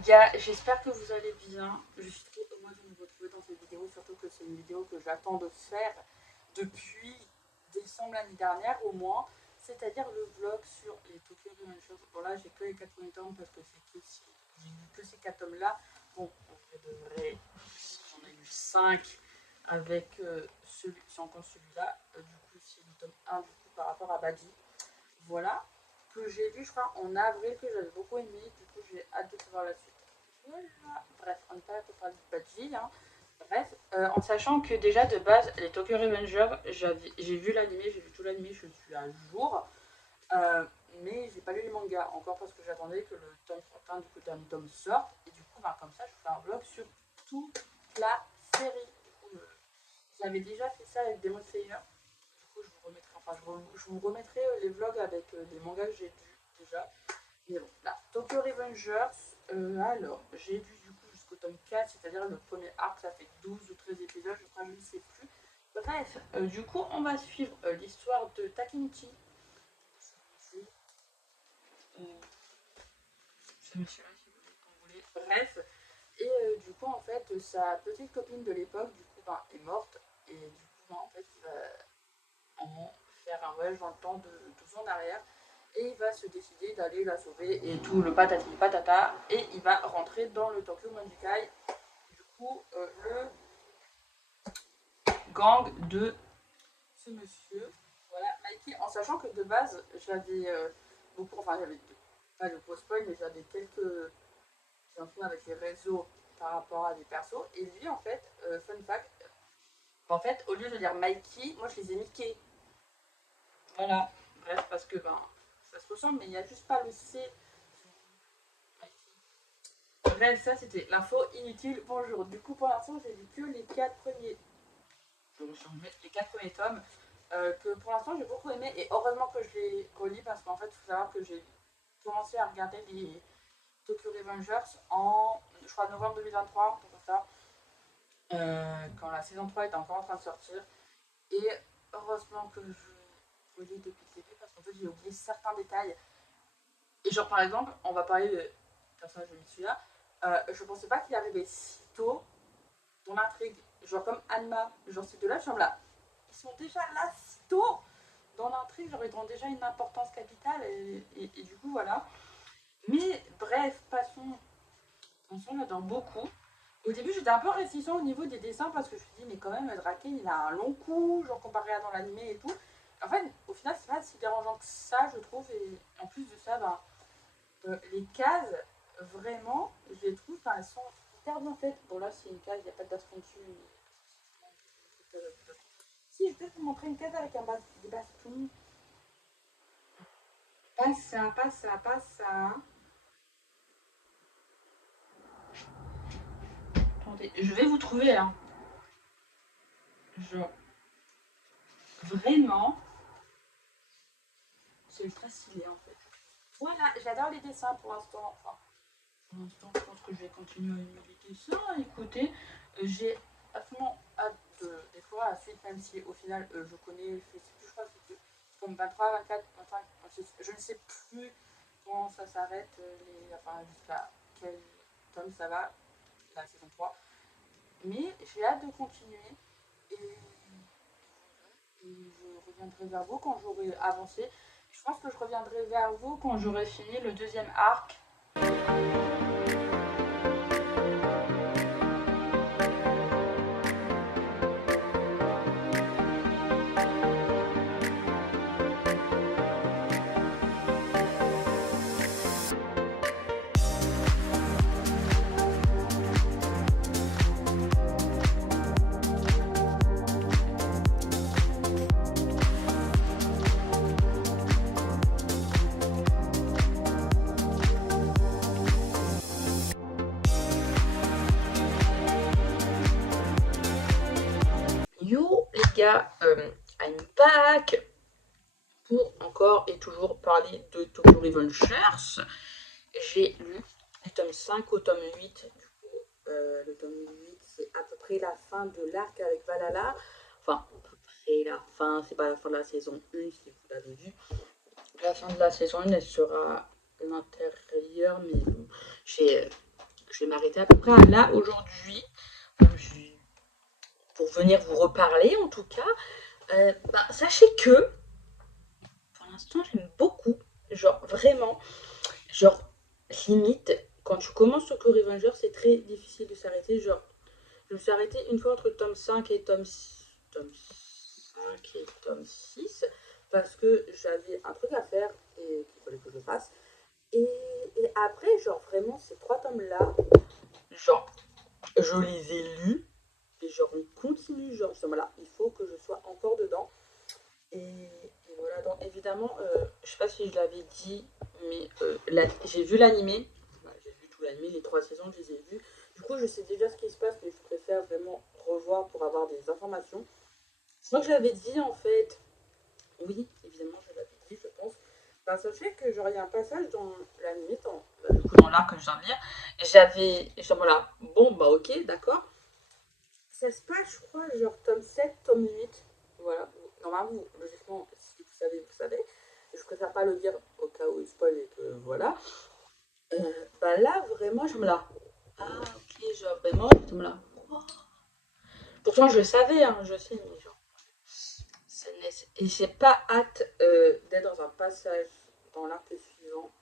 les gars, j'espère que vous allez bien. Je suis trop heureuse de vous retrouver dans cette vidéo, surtout que c'est une vidéo que j'attends de faire depuis décembre l'année dernière au moins, c'est-à-dire le vlog sur les Tokyo Revengers. Bon là j'ai que les 4 premiers tomes parce que c'est que si j'ai lu que ces 4 tomes là. Bon, en vrai de vrai, j'en ai lu 5 avec celui, si on compte celui-là, du coup c'est le tome 1 du coup par rapport à Badi. Voilà, que j'ai lu je crois en avril, que j'avais beaucoup aimé, du coup j'ai hâte de savoir la suite. Voilà. Bref, on n'est pas là pour parler de Badji, hein. Bref, en sachant que déjà de base, les Tokyo Revengers, j'ai vu l'animé, j'ai vu tout l'animé, je suis à jour. Mais j'ai pas lu les mangas encore parce que j'attendais que le tome 31 du coup d'un tome sorte. Et du coup, bah, comme ça, je fais un vlog sur toute la série. Du coup, j'avais déjà fait ça avec Demon Slayer. Du coup, je vous remettrai, je vous remettrai les vlogs avec les mangas que j'ai lus déjà. Mais bon, là, Tokyo Revengers, alors, j'ai lu du coup jusqu'au tome 4, c'est-à-dire le premier arc, ça fait 12 ou 13 épisodes, je crois, je ne sais plus. Bref, du coup, on va suivre l'histoire de Takemichi. Ce monsieur-là, si vous voulez, quand vous voulez. Bref, et du coup, en fait, sa petite copine de l'époque, du coup, ben, est morte. Et du coup, ben, en fait, il va en faire un voyage dans le temps de 12 ans en arrière. Et il va se décider d'aller la sauver et tout le patati patata. Et il va rentrer dans le Tokyo Manjikai. Du coup, le gang de ce monsieur. Voilà, Mikey, en sachant que de base, j'avais beaucoup, enfin, j'avais pas de gros spoil, mais j'avais quelques infos avec les réseaux par rapport à des persos. Et lui, en fait, fun fact, en fait, au lieu de dire Mikey, moi je les ai Mickey. Voilà. Bref, parce que ben, ça se ressemble, mais il n'y a juste pas le C. Bref, ça c'était l'info inutile. Bonjour. Du coup, pour l'instant, j'ai lu que les 4 premiers. Je vais remettre les 4 premiers tomes. Que pour l'instant, j'ai beaucoup aimé. Et heureusement que je les relis parce qu'en fait, il faut savoir que j'ai commencé à regarder les Tokyo Revengers en, je crois, novembre 2023, pour ça. Quand la saison 3 est encore en train de sortir. Et heureusement que je relis depuis le début parce qu'en fait, j'ai oublié certains détails. Et genre, par exemple, on va parler de personnage de Mitsuya. Je pensais pas qu'il arrivait si tôt dans l'intrigue. Genre comme Anma. Genre ces deux-là, genre là, ils sont déjà là si tôt dans l'intrigue. Genre ils ont déjà une importance capitale. Et du coup, voilà. Mais bref, passons là-dedans beaucoup. Au début, j'étais un peu réticent au niveau des dessins parce que je me suis dit, mais quand même, Draken, il a un long cou, genre comparé à dans l'animé et tout. En fait, au final, c'est pas si dérangeant que ça, je trouve. Et en plus de ça, ben, les cases, vraiment, je les trouve, elles sont hyper bien faites. Bon, là, c'est une case, il n'y a pas de baston dessus. Si, je peux vous montrer une case avec des bastons. Pas ça, pas ça, pas ça. Attendez, je vais vous trouver, hein. Genre, vraiment, c'est ultra stylé, en fait. Voilà, j'adore les dessins pour l'instant. Enfin, pour l'instant, je pense que je vais continuer à aimer les dessins. Écoutez, j'ai absolument hâte de découvrir la suite, même si au final, je connais, je crois que c'est comme 23, 24, 25, je ne sais plus quand ça s'arrête, enfin, jusqu'à quel tome ça va, la saison 3. Mais j'ai hâte de continuer et je reviendrai vers vous quand j'aurai avancé. Je pense que je reviendrai vers vous quand j'aurai fini le deuxième arc. Yo les gars, I'm back pour encore et toujours parler de Tokyo Revengers. J'ai lu du tome 5 au tome 8. Du coup, le tome 8, c'est à peu près la fin de l'arc avec Valhalla. Enfin, à peu près la fin, c'est pas la fin de la saison 1 si vous l'avez vu. La fin de la saison 1, elle sera à l'intérieur, mais bon, j'ai je vais m'arrêter à peu près à là aujourd'hui. Pour venir vous reparler en tout cas. Sachez que pour l'instant j'aime beaucoup. Genre vraiment. Genre limite, quand tu commences Tokyo Revenger, c'est très difficile de s'arrêter. Genre, je me suis arrêtée une fois entre tome 5 et tome 5 et tome 6 parce que j'avais un truc à faire et qu'il fallait que je fasse. Et, et après, genre vraiment, ces trois tomes-là, genre, je les ai lus et genre, on continue. Genre, voilà, il faut que je sois encore dedans. Et voilà, donc évidemment, je sais pas si je l'avais dit, mais j'ai vu l'animé. Enfin, j'ai vu tout l'animé, les 3 saisons, je les ai vus. Du coup, je sais déjà ce qui se passe, mais je préfère vraiment revoir pour avoir des informations. Je crois que je l'avais dit en fait. Oui, évidemment, je l'avais dit, je pense. Sachez que genre, il y a un passage dans l'animé, du coup, dans l'arc que je viens de lire, genre, voilà, bon, bah ok, d'accord. Ça se passe, je crois, genre tome 7, tome 8. Voilà. Normalement, logiquement, si vous savez, vous savez. Je préfère pas le dire au cas où il spoil et que voilà. Là, vraiment, je me la. Ah, ok, genre vraiment, je me la. Pourtant, je savais, hein, je sais, mais genre. Et j'ai pas hâte d'être dans un passage dans l'arc suivant.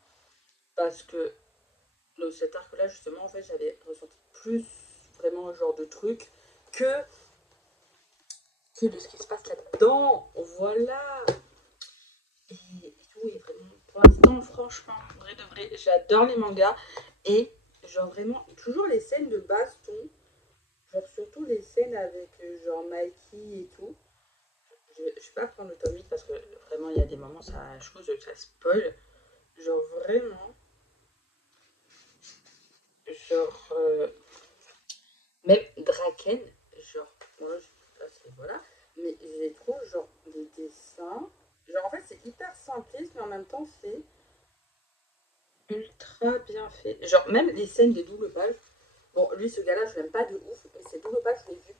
Parce que dans cet arc-là, justement, en fait, j'avais ressenti plus vraiment genre de truc que de ce qui se passe là-dedans. Voilà. Et tout, et vraiment, pour l'instant, franchement, vrai de vrai, j'adore les mangas. Et genre vraiment, toujours les scènes de baston, genre surtout les scènes avec genre Mikey et tout. Je vais pas prendre le tome 8 parce que vraiment, il y a des moments, je trouve que ça spoil. Genre vraiment, genre, même Draken, genre, bon là, voilà, mais je les trouve genre des dessins. Genre en fait, c'est hyper simpliste, mais en même temps, c'est ultra bien fait. Genre, même les scènes des doubles pages. Bon, lui, ce gars-là, je l'aime pas de ouf, mais ces doubles pages, je l'ai vu.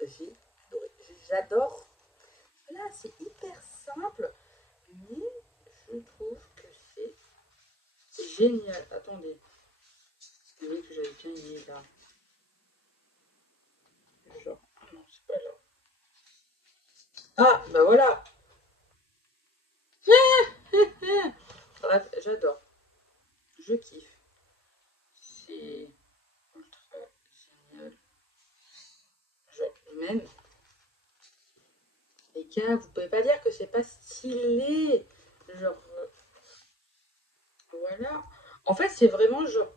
J'ai adoré. J'adore. Là, c'est hyper simple, mais je trouve que c'est génial. Attendez. C'est vrai que j'avais bien aimé là. Genre, ah non, c'est pas là. Ah, bah voilà. Bref, j'adore. Je kiffe. C'est ultra génial. Genre, même, les gars, vous pouvez pas dire que c'est pas stylé. Genre, voilà. En fait, c'est vraiment genre,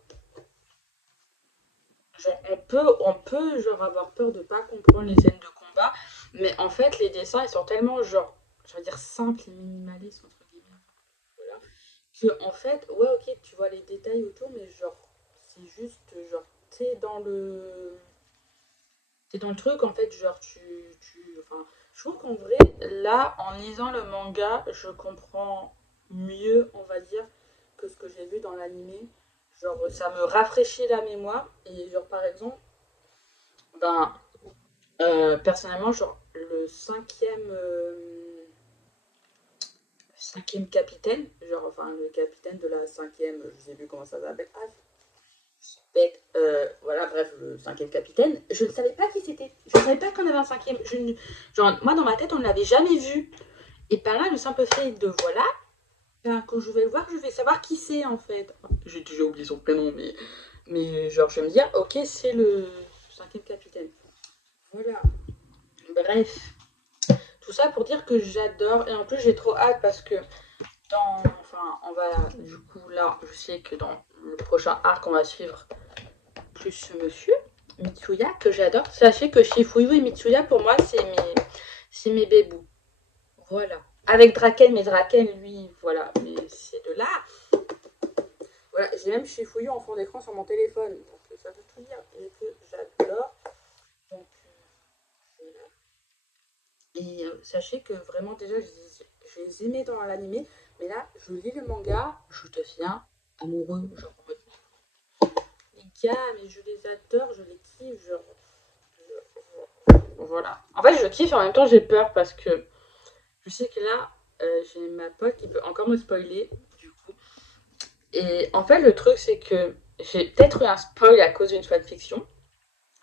on peut genre avoir peur de pas comprendre les scènes de combat, mais en fait, les dessins, ils sont tellement genre, je vais dire simples et minimalistes entre guillemets. Voilà. Que en fait, ouais, ok, tu vois les détails autour, mais genre, c'est juste genre, t'es dans le, t'es dans le truc en fait, genre enfin, je trouve qu'en vrai, là, en lisant le manga, je comprends mieux, on va dire, que ce que j'ai vu dans l'animé. Genre, ça me rafraîchit la mémoire. Et genre, par exemple, ben, personnellement, genre, le cinquième capitaine, genre, enfin, le capitaine de la cinquième, je sais plus comment ça s'appelle. Ah, bête. Voilà, bref, le cinquième capitaine. Je ne savais pas qui c'était. Je ne savais pas qu'on avait un cinquième. Genre, moi, dans ma tête, on ne l'avait jamais vu. Et par là, le simple fait de voilà, ben, quand je vais le voir, je vais savoir qui c'est en fait. J'ai déjà oublié son prénom, mais genre, je vais me dire, ok, c'est le cinquième capitaine. Voilà. Bref, tout ça pour dire que j'adore. Et en plus, j'ai trop hâte parce que enfin, on va, du coup, là, je sais que dans le prochain arc, on va suivre plus ce monsieur, Mitsuya, que j'adore. Sachez que Shifuyu et Mitsuya, pour moi, c'est mes bébous. Voilà. Avec Draken, mais Draken, lui, voilà, mais c'est de là. Voilà, j'ai même Shifuyu en fond d'écran sur mon téléphone. Donc ça veut tout dire. Et que j'adore. Donc voilà. Et sachez que vraiment, déjà, je les aimais dans l'animé. Mais là, je lis le manga, je deviens amoureux. Genre, les gars, mais je les adore, je les kiffe. Genre, voilà. En fait, je kiffe et en même temps, j'ai peur parce que je sais que là, j'ai ma pote qui peut encore me spoiler, du coup. Et en fait, le truc, c'est que j'ai peut-être eu un spoil à cause d'une fanfiction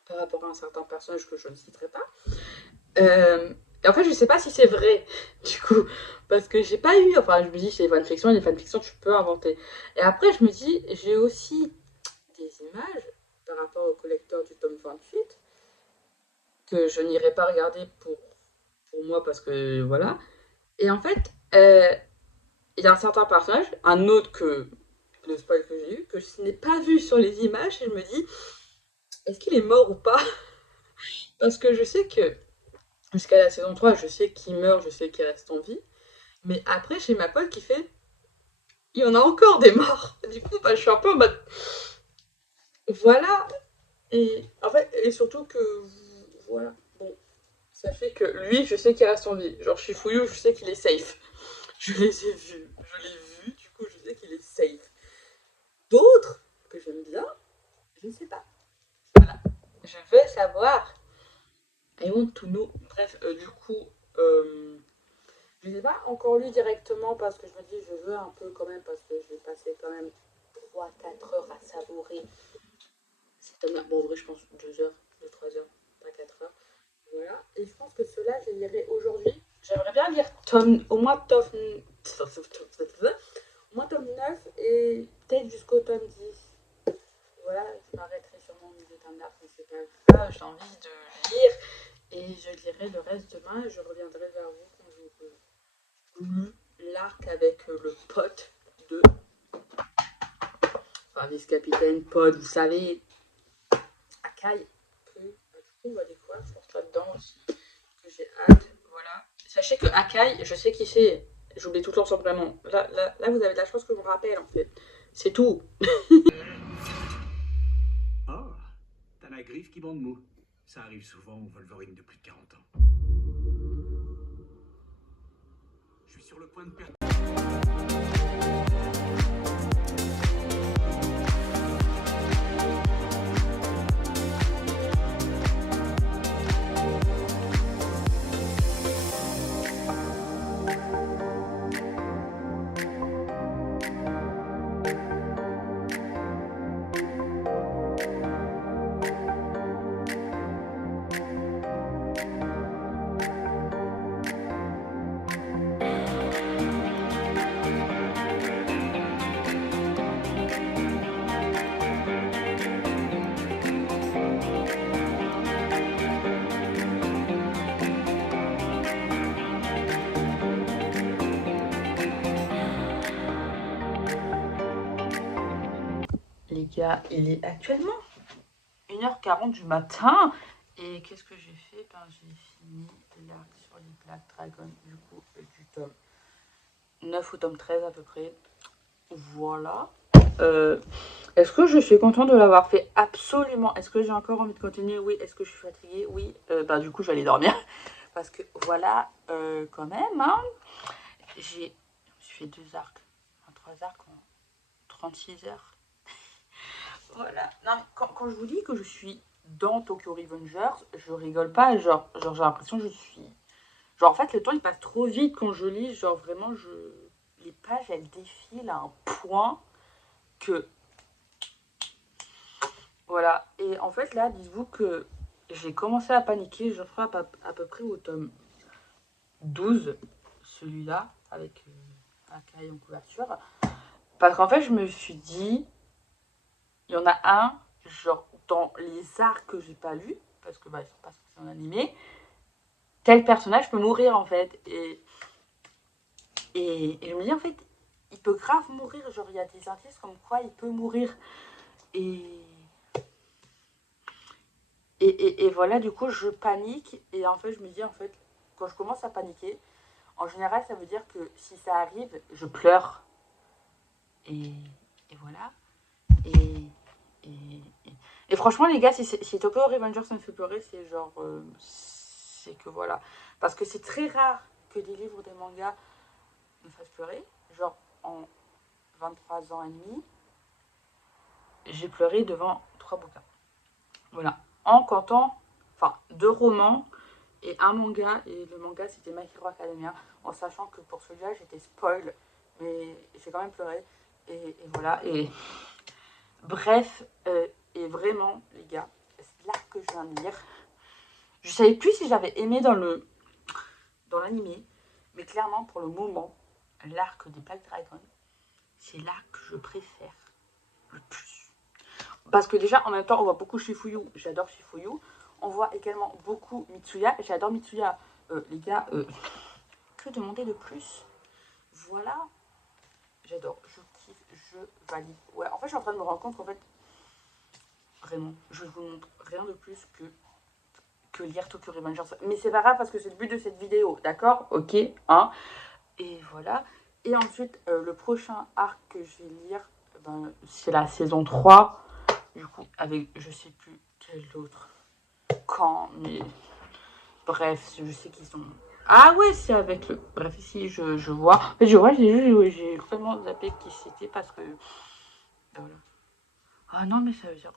par rapport à un certain personnage que je ne citerai pas. Et en fait, je sais pas si c'est vrai, du coup, parce que j'ai pas eu. Enfin, je me dis, c'est les fanfictions, tu peux inventer. Et après, je me dis, j'ai aussi des images par rapport au collecteur du tome 28 que je n'irai pas regarder pour moi parce que voilà. Et en fait, il y a un certain personnage, un autre que le spoil que j'ai eu, que je n'ai pas vu sur les images, et je me dis, est-ce qu'il est mort ou pas? Parce que je sais que jusqu'à la saison 3, je sais qu'il meurt, je sais qu'il reste en vie. Mais après, j'ai ma pote qui fait, il y en a encore des morts. Et du coup, bah, je suis un peu en mode, voilà. Et en fait, et surtout que, voilà. Bon, ça fait que lui, je sais qu'il reste en vie. Genre, Shifuyu, je sais qu'il est safe. Je les ai vus. Je l'ai vu, du coup, je sais qu'il est safe. D'autres que j'aime bien, je ne sais pas. Voilà. Je veux savoir. I want to know. Bref, du coup, je ne l'ai pas encore lu directement parce que je me dis, je veux un peu quand même, parce que je vais passer quand même 3-4 heures à savourer. Bon, en vrai, je pense 2 heures, 2-3 heures, pas 4 heures. Voilà. Et je pense que ceux-là, je les lirai aujourd'hui. J'aimerais bien lire au moins tome 9 et peut-être jusqu'au tome 10. Voilà, je m'arrêterai sûrement au milieu d'un arc, mais c'est pas grave, j'ai envie de lire. Et je lirai le reste demain et je reviendrai vers vous quand j'aurai lu l'arc avec le pote de. Enfin, vice-capitaine, pote, vous savez, Akai. Que, du coup, on va découvrir, je pense là-dedans aussi, que j'ai hâte. Voilà. Sachez que Akai, je sais qui c'est. J'oublie tout le temps son prénom. Là, vous avez de la chance que je me rappelle, en fait. C'est tout. Oh, t'as la griffe qui bande mou. Ça arrive souvent aux Wolverine de plus de 40 ans. Je suis sur le point de perdre. Les gars, il est actuellement 1h40 du matin. Et qu'est-ce que j'ai fait? J'ai fini l'arc sur les Black Dragons, du coup, du tome 9 au tome 13 à peu près. Voilà. Est-ce que je suis contente de l'avoir fait? Absolument. Est-ce que j'ai encore envie de continuer? Oui. Est-ce que je suis fatiguée? Oui. Du coup, je vais aller dormir. Parce que voilà, quand même, hein, j'ai fait 2 arcs. 3 arcs en 36 heures. Voilà. Non, mais quand je vous dis que je suis dans Tokyo Revengers, je rigole pas. Genre j'ai l'impression que je suis. Genre, en fait, le temps il passe trop vite quand je lis. Genre, vraiment, les pages elles défilent à un point que. Voilà. Et en fait, là, dites-vous que j'ai commencé à paniquer. Je crois à peu près au tome 12, celui-là, avec un carré en couverture. Parce qu'en fait, je me suis dit, il y en a un, genre, dans les arcs que j'ai pas lus, parce que ils sont pas sortis en animé, tel personnage peut mourir, en fait. Et je me dis, en fait, il peut grave mourir. Genre, il y a des indices comme quoi il peut mourir. Et, et voilà, du coup, je panique. Et en fait, je me dis, en fait, quand je commence à paniquer, en général, ça veut dire que si ça arrive, je pleure. Et, et voilà. Et, et, et franchement, les gars, si Tokyo Revengers me fait pleurer, c'est genre. C'est que voilà. Parce que c'est très rare que des livres, des mangas me fassent pleurer. Genre, en 23 ans et demi, j'ai pleuré devant 3 bouquins. Voilà. En comptant, enfin, 2 romans et un manga. Et le manga, c'était My Hero Academia. En sachant que pour celui-là, j'étais spoil. Mais j'ai quand même pleuré. Et voilà. Et Bref, et vraiment, les gars, c'est l'arc que je viens de lire. Je savais plus si j'avais aimé dans l'animé, mais clairement, pour le moment, l'arc des Black Dragons, c'est l'arc que je préfère le plus. Parce que déjà, en même temps, on voit beaucoup Shifuyu, j'adore Shifuyu. On voit également beaucoup Mitsuya, j'adore Mitsuya. Les gars, que demander de plus? Voilà, j'adore, je kiffe, je valide. Ouais, en fait, je suis en train de me rendre compte qu'en fait, vraiment, je vous montre rien de plus que lire Tokyo Revengers. Mais c'est pas grave parce que c'est le but de cette vidéo, d'accord? Ok, hein? Et voilà. Et ensuite, le prochain arc que je vais lire, ben, c'est la saison 3. Du coup, avec je sais plus quel autre. Quand, mais bref, je sais qu'ils sont. Ah ouais, c'est avec le. Bref, ici, je vois. En fait, je vois, j'ai vraiment zappé qui c'était parce que. Voilà. Ah non, mais ça veut dire.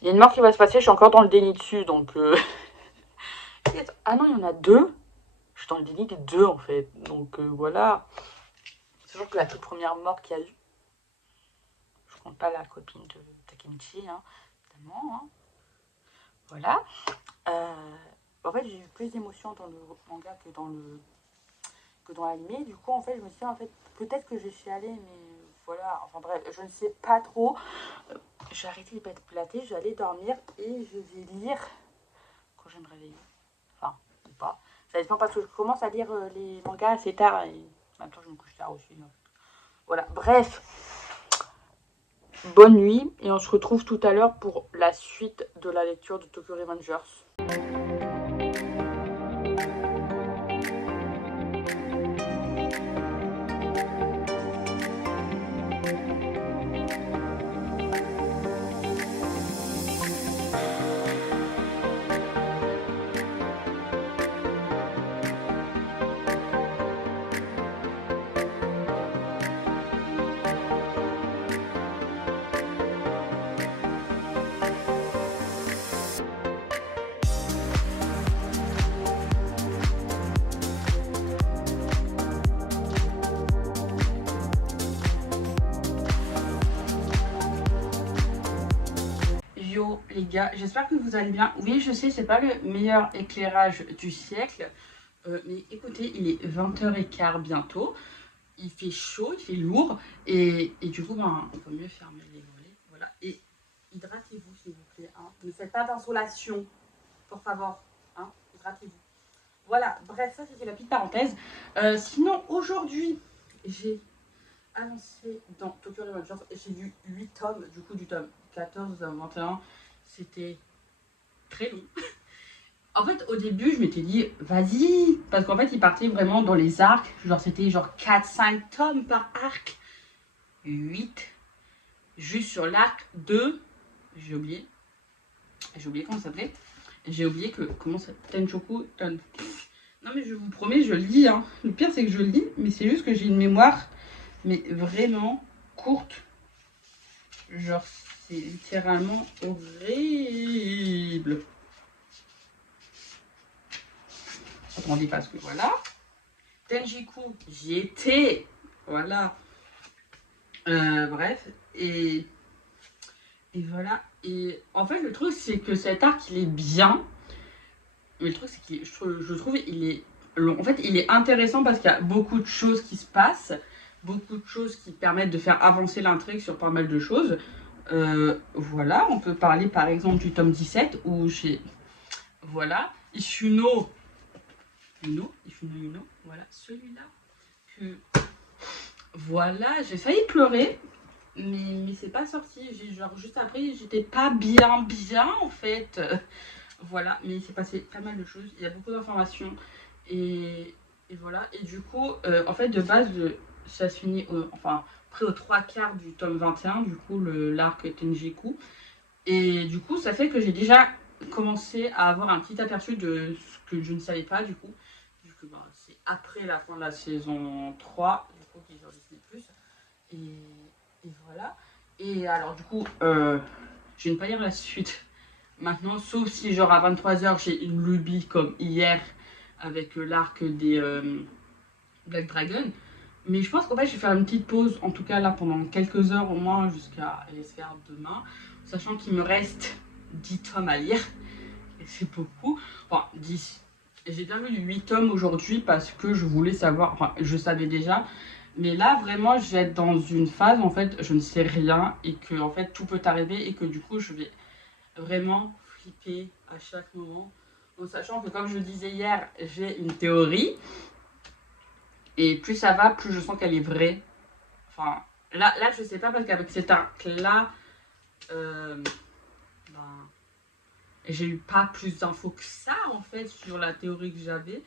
Il y a une mort qui va se passer, je suis encore dans le déni dessus, donc. Ah non, il y en a deux. Je suis dans le déni des deux, en fait. Donc voilà. C'est toujours que la toute première mort qu'il y a eu. Je compte pas la copine de Takemichi, hein, évidemment. Hein. Voilà. En fait, j'ai eu plus d'émotions dans le manga que dans l'animé. Du coup, en fait, je me suis dit, en fait, peut-être que je suis allée, mais voilà. Enfin bref, je ne sais pas trop. J'ai arrêté de être platée, je vais aller dormir et je vais lire quand je vais me réveiller. Enfin, ou pas. Ça dépend parce que je commence à lire les mangas assez tard et en même temps, je me couche tard aussi. Donc. Voilà. Bref. Bonne nuit et on se retrouve tout à l'heure pour la suite de la lecture de Tokyo Revengers. Yo les gars, j'espère que vous allez bien. Oui, je sais, c'est pas le meilleur éclairage du siècle. Mais écoutez, il est 20h15 bientôt. Il fait chaud, il fait lourd. Et du coup, ben, il vaut mieux fermer les volets. Voilà. Et hydratez-vous, s'il vous plaît. Hein. Ne faites pas d'insolation. Por favor. Hein. Hydratez-vous. Voilà. Bref, ça, c'était la petite parenthèse. Sinon, aujourd'hui, j'ai avancé dans Tokyo Revengers. J'ai lu 8 tomes, du coup, du tome 14 à 21. C'était très long. En fait, au début, je m'étais dit, vas-y, parce qu'en fait, il partait vraiment dans les arcs. Genre, c'était genre 4-5 tomes par arc. 8. Juste sur l'arc 2. J'ai oublié. J'ai oublié comment ça s'appelait. J'ai oublié que. Comment ça. Tenchoku. Non, mais je vous promets, je le lis. Hein. Le pire, c'est que je le lis, mais c'est juste que j'ai une mémoire, mais vraiment courte. Genre, c'est littéralement horrible. Attendez, parce que voilà. Tenjiku, j'y étais. Voilà. Bref. Et voilà. Et en fait, le truc, c'est que cet arc, il est bien. Mais le truc, c'est que je trouve il est long. En fait, il est intéressant parce qu'il y a beaucoup de choses qui se passent. Beaucoup de choses qui permettent de faire avancer l'intrigue sur pas mal de choses. Voilà. On peut parler, par exemple, du tome 17 où j'ai... Voilà. Ishuno, voilà, celui-là que voilà, j'ai failli pleurer, mais c'est pas sorti. Genre juste après, j'étais pas bien en fait. Voilà, mais il s'est passé pas mal de choses. Il y a beaucoup d'informations et voilà. Et du coup, en fait, de base, ça se finit, enfin, près aux 3/4 du tome 21, du coup, l'arc Tenjiku. Et du coup, ça fait que j'ai déjà commencé à avoir un petit aperçu de ce que je ne savais pas, du coup. Vu que bah, c'est après la fin de la saison 3, du coup, qui est sur Disney+. Et voilà. Et alors, du coup, je vais ne pas lire la suite maintenant, sauf si, genre, à 23h, j'ai une lubie comme hier avec l'arc des Black Dragon. Mais je pense qu'en fait, je vais faire une petite pause, en tout cas là, pendant quelques heures au moins, jusqu'à, j'espère, demain. Sachant qu'il me reste 10 tomes à lire. Et c'est beaucoup. Enfin, 10. J'ai bien lu 8 tomes aujourd'hui parce que je voulais savoir, enfin, je savais déjà. Mais là, vraiment, je vais être dans une phase, en fait, je ne sais rien et que, en fait, tout peut arriver et que, du coup, je vais vraiment flipper à chaque moment. En sachant que, comme je le disais hier, j'ai une théorie. Et plus ça va, plus je sens qu'elle est vraie. Enfin, là je sais pas parce qu'avec cet arc-là, ben, j'ai eu pas plus d'infos que ça, en fait, sur la théorie que j'avais.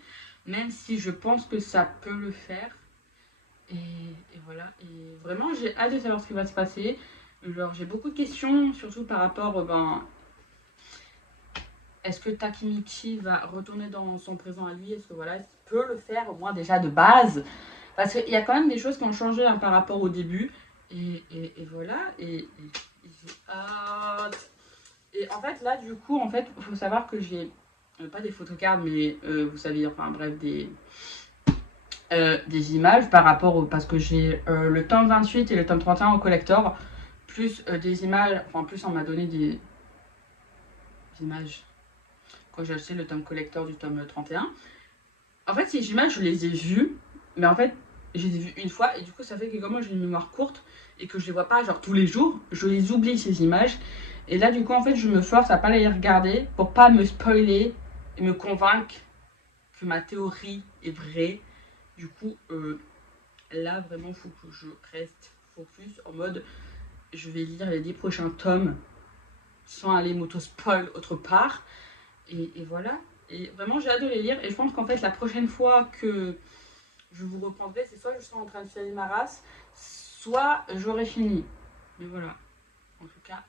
Même si je pense que ça peut le faire. Et voilà. Et vraiment, j'ai hâte de savoir ce qui va se passer. Genre, j'ai beaucoup de questions, surtout par rapport, est-ce que Takemichi va retourner dans son présent à lui? Est-ce que voilà, il peut le faire au moins déjà de base? Parce qu'il y a quand même des choses qui ont changé par rapport au début. Et voilà. Et j'ai hâte. Et en fait, là, du coup, en fait, il faut savoir que j'ai pas des photocards, mais vous savez, enfin bref, des images par rapport au. Parce que j'ai le tome 28 et le tome 31 au collector, plus des images. Enfin, plus on m'a donné des images quand j'ai acheté le tome collector du tome 31. En fait, ces images, je les ai vues, mais en fait, je les ai vues une fois, et du coup, ça fait que comme moi j'ai une mémoire courte et que je les vois pas genre tous les jours, je les oublie ces images. Et là, du coup, en fait, je me force à pas les regarder pour pas me spoiler et me convaincre que ma théorie est vraie. Du coup, là, vraiment, il faut que je reste focus en mode je vais lire les 10 prochains tomes sans aller m'auto-spoil autre part. Et voilà. Et vraiment, j'ai hâte de les lire. Et je pense qu'en fait, la prochaine fois que je vous reprendrai, c'est soit je serai en train de finir ma race, soit j'aurai fini. Mais voilà. En tout cas,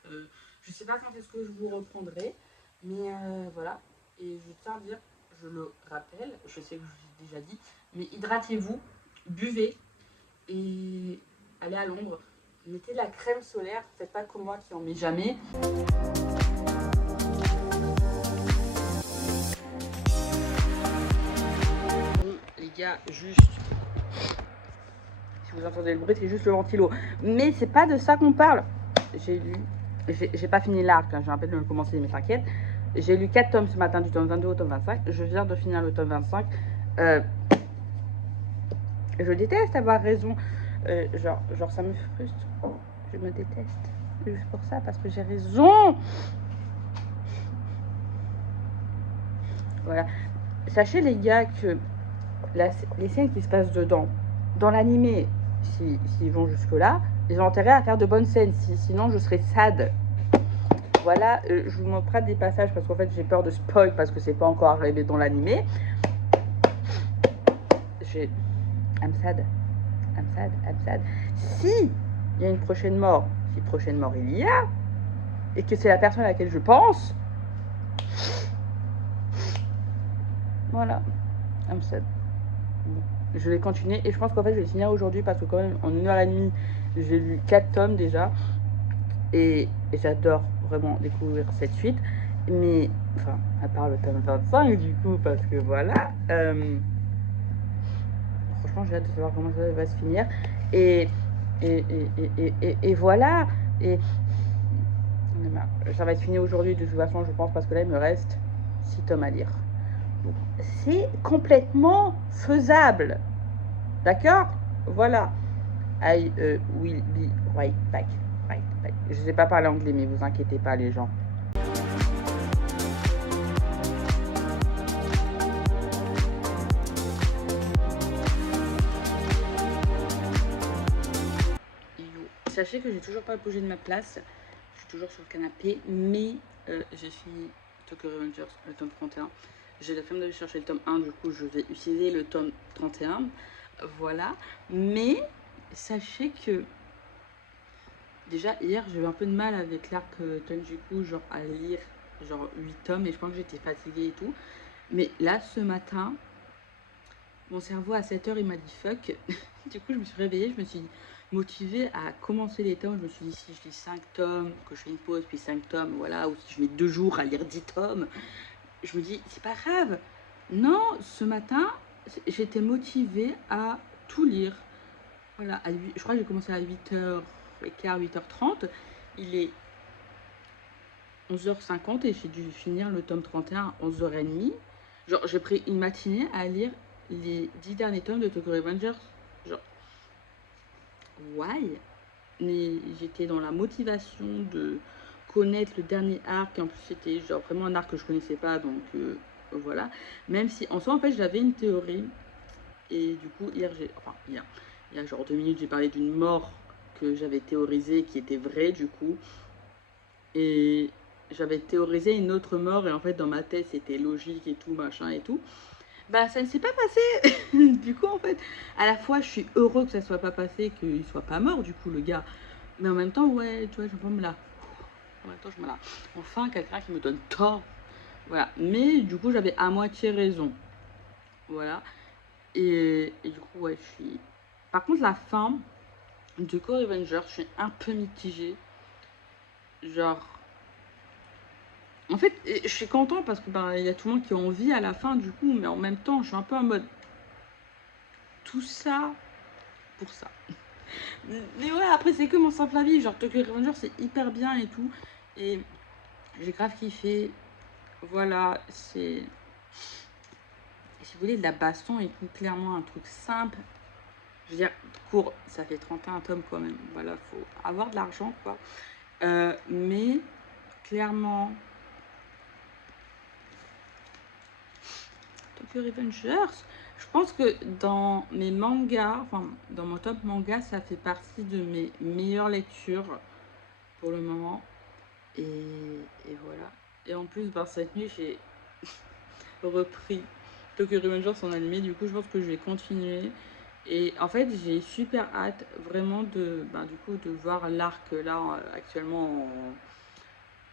je sais pas quand est-ce que je vous reprendrai. Mais voilà. Et je tiens à dire, je le rappelle, je sais que je l'ai déjà dit, mais hydratez-vous, buvez et allez à l'ombre. Mettez de la crème solaire, faites pas comme moi qui en met jamais. Bon, les gars, juste, si vous entendez le bruit, c'est juste le ventilo. Mais c'est pas de ça qu'on parle. J'ai lu, j'ai pas fini l'arc, hein, j'ai un peu de le commencer, mais t'inquiète. J'ai lu 4 tomes ce matin, du tome 22 au tome 25. Je viens de finir le tome 25. Je déteste avoir raison. Genre, ça me frustre. Je me déteste. Juste pour ça, parce que j'ai raison. Voilà. Sachez, les gars, que les scènes qui se passent dedans, dans l'animé, s'ils vont jusque-là, ils ont intérêt à faire de bonnes scènes. Sinon, je serais sad. Voilà, je vous montrerai des passages parce qu'en fait, j'ai peur de spoil parce que c'est pas encore arrivé dans l'animé. I'm sad. I'm sad, I'm sad. Si il y a une prochaine mort, si prochaine mort il y a, et que c'est la personne à laquelle je pense, voilà, I'm sad. Bon, je vais continuer et je pense qu'en fait je vais finir aujourd'hui parce que quand même en 1h30 j'ai lu 4 tomes déjà et j'adore vraiment découvrir cette suite, mais enfin à part le tome 25 du coup parce que voilà, franchement j'ai hâte de savoir comment ça va se finir et voilà. Et ça va être fini aujourd'hui de toute façon, je pense, parce que là il me reste 6 tomes à lire. Donc c'est complètement faisable. D'accord? Voilà. I will be right back. Right back. Je sais pas parler anglais, mais vous inquiétez pas, les gens. Sachez que j'ai toujours pas bougé de ma place. Je suis toujours sur le canapé, mais j'ai fini Tokyo Revengers, le tome 31. J'ai la flemme d'aller chercher le tome 1, du coup je vais utiliser le tome 31. Voilà. Mais sachez que déjà hier j'ai eu un peu de mal avec l'arc Tenjiku, genre à lire genre 8 tomes et je pense que j'étais fatiguée et tout. Mais là ce matin, mon cerveau à 7h il m'a dit fuck. Du coup je me suis réveillée, je me suis motivée à commencer les tomes. Je me suis dit si je lis 5 tomes, que je fais une pause puis 5 tomes, voilà, ou si je mets 2 jours à lire 10 tomes, je me dis c'est pas grave. Non, ce matin j'étais motivée à tout lire. Voilà, je crois que j'ai commencé à 8h15, 8h30. Il est 11h50 et j'ai dû finir le tome 31 à 11h30. Genre, j'ai pris une matinée à lire les 10 derniers tomes de Tokyo Revengers. Genre, why? Mais j'étais dans la motivation de connaître le dernier arc. En plus, c'était genre vraiment un arc que je connaissais pas, donc voilà. Même si en soi, en fait, j'avais une théorie. Et du coup, il y a genre 2 minutes, j'ai parlé d'une mort que j'avais théorisée qui était vraie, du coup. Et j'avais théorisé une autre mort, et en fait, dans ma tête, c'était logique et tout, machin et tout. Bah, ça ne s'est pas passé. Du coup, en fait, à la fois, je suis heureux que ça soit pas passé, qu'il soit pas mort, du coup, le gars. Mais en même temps, ouais, tu vois, je me là. En même temps, je me là. Enfin, quelqu'un qui me donne tort. Voilà. Mais du coup, j'avais à moitié raison. Voilà. Et du coup, ouais, je suis. Par contre, la fin de Core Revenger, je suis un peu mitigée. Genre. En fait, je suis content parce que ben, y a tout le monde qui a envie à la fin, du coup, mais en même temps, je suis un peu en mode. Tout ça pour ça. Mais ouais, après, c'est que mon simple avis. Genre, Tokyo Revenger, c'est hyper bien et tout. Et j'ai grave kiffé. Voilà, c'est. Si vous voulez, de la baston et tout, clairement un truc simple. Je veux dire, court, ça fait 31 tomes quand même. Voilà, faut avoir de l'argent, quoi. Mais clairement, Tokyo Revengers, je pense que dans mes mangas, enfin dans mon top manga, ça fait partie de mes meilleures lectures pour le moment. Et voilà. Et en plus, ben, cette nuit, j'ai repris Tokyo Revengers en animé. Du coup, je pense que je vais continuer. Et en fait, j'ai super hâte vraiment de, ben, du coup, de voir l'arc là actuellement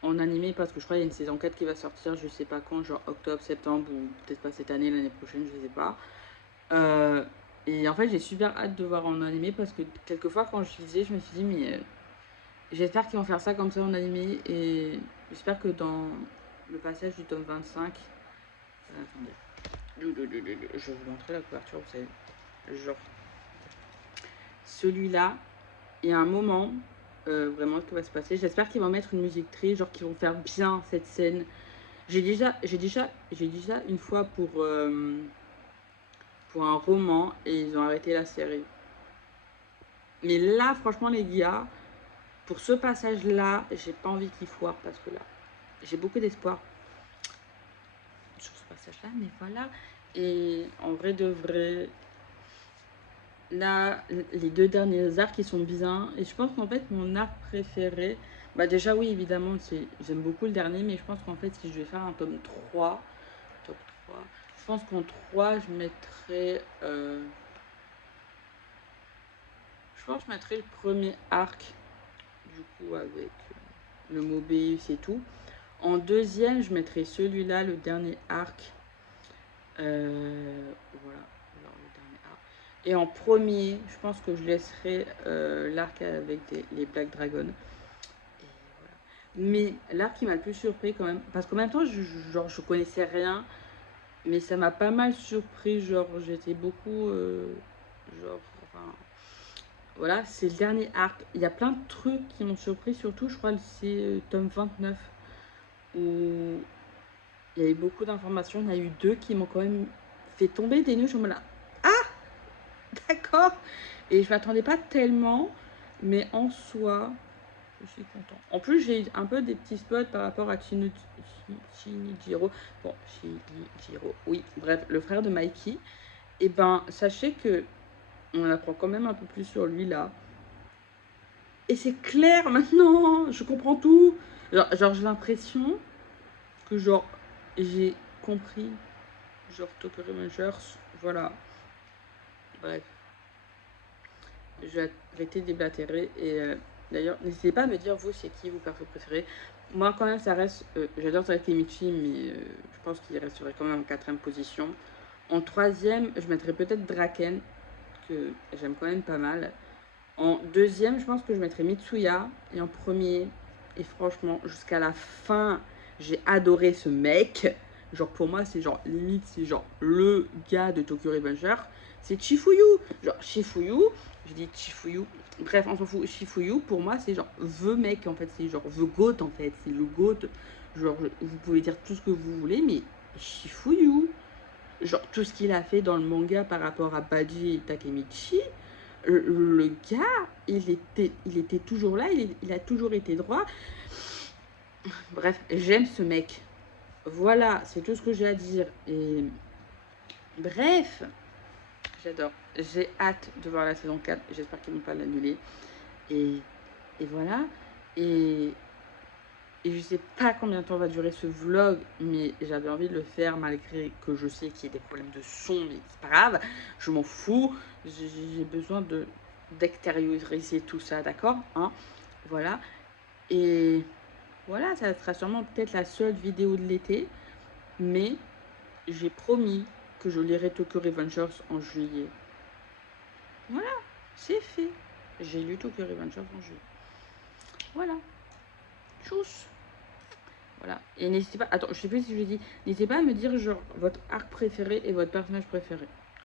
en animé parce que je crois qu'il y a une saison 4 qui va sortir, je sais pas quand, genre octobre, septembre ou peut-être pas cette année, l'année prochaine, je sais pas. Euh, et en fait, j'ai super hâte de voir en animé parce que quelquefois, quand je lisais, je me suis dit, mais j'espère qu'ils vont faire ça comme ça en animé et j'espère que dans le passage du tome 25, attendez, je vais vous montrer la couverture, vous savez, genre celui-là, il y a un moment vraiment qui va se passer. J'espère qu'ils vont mettre une musique triste, genre qu'ils vont faire bien cette scène. J'ai déjà une fois pour un roman et ils ont arrêté la série. Mais là, franchement, les gars, pour ce passage-là, j'ai pas envie qu'ils foirent parce que là, j'ai beaucoup d'espoir sur ce passage-là, mais voilà. Et en vrai de vrai, là, les 2 derniers arcs, ils sont bien. Et je pense qu'en fait, mon arc préféré, bah déjà, oui, évidemment, j'aime beaucoup le dernier, mais je pense qu'en fait, si je vais faire un tome 3, top 3, je pense qu'en 3, je mettrais. Je pense que je mettrais le premier arc, du coup, avec le Mobius et tout. En deuxième, je mettrais celui-là, le dernier arc. Voilà, alors le dernier arc. Et en premier, je pense que je laisserai l'arc avec les Black Dragons. Et voilà. Mais l'arc qui m'a le plus surpris quand même, parce qu'en même temps, je connaissais rien, mais ça m'a pas mal surpris. Genre, j'étais beaucoup. Genre, enfin, voilà, c'est le dernier arc. Il y a plein de trucs qui m'ont surpris, surtout, je crois, c'est tome 29, où il y a eu beaucoup d'informations. Il y en a eu deux qui m'ont quand même fait tomber des nues. Je me là, d'accord. Et je m'attendais pas tellement, mais en soi, je suis content. En plus, j'ai un peu des petits spots par rapport à Shinjiro. Bon, Shinjiro, oui, bref, le frère de Mikey. Et ben, sachez que on apprend quand même un peu plus sur lui là. Et c'est clair maintenant, je comprends tout. Genre j'ai l'impression que genre j'ai compris genre Tokyo Revengers, voilà. Bref, je vais arrêter de déblatérer et d'ailleurs n'hésitez pas à me dire vous c'est qui vos persos préférés. Moi quand même ça reste, j'adore Takemichi mais je pense qu'il resterait quand même en quatrième position. En troisième je mettrais peut-être Draken que j'aime quand même pas mal. En deuxième, je pense que je mettrais Mitsuya. Et en premier, et franchement, jusqu'à la fin, j'ai adoré ce mec. Genre, pour moi, c'est genre, limite, c'est genre le gars de Tokyo Revenger. c'est Chifuyu. Genre, Chifuyu, je dis Chifuyu, bref, on s'en fout. Chifuyu, pour moi, c'est genre the mec, en fait. C'est genre the goat, en fait. C'est le goat. Genre, vous pouvez dire tout ce que vous voulez, mais Chifuyu, genre, tout ce qu'il a fait dans le manga par rapport à Baji et Takemichi, le gars, il était toujours là, il a toujours été droit. Bref, j'aime ce mec. Voilà, c'est tout ce que j'ai à dire. Et bref, j'adore. J'ai hâte de voir la saison 4. J'espère qu'ils ne vont pas l'annuler. Et, et voilà. Et, et je sais pas combien de temps va durer ce vlog, mais j'avais envie de le faire malgré que je sais qu'il y a des problèmes de son, mais c'est pas grave. Je m'en fous. J'ai besoin d'extérioriser tout ça, d'accord, hein? Voilà. Et voilà, ça sera sûrement peut-être la seule vidéo de l'été. Mais j'ai promis que je lirai Tokyo Revengers en juillet. Voilà, c'est fait. J'ai lu Tokyo Revengers en juillet. Voilà. Tchuss. Voilà. Et n'hésitez pas... Attends, je sais plus si je l'ai dit. N'hésitez pas à me dire, genre, votre arc préféré et votre personnage préféré.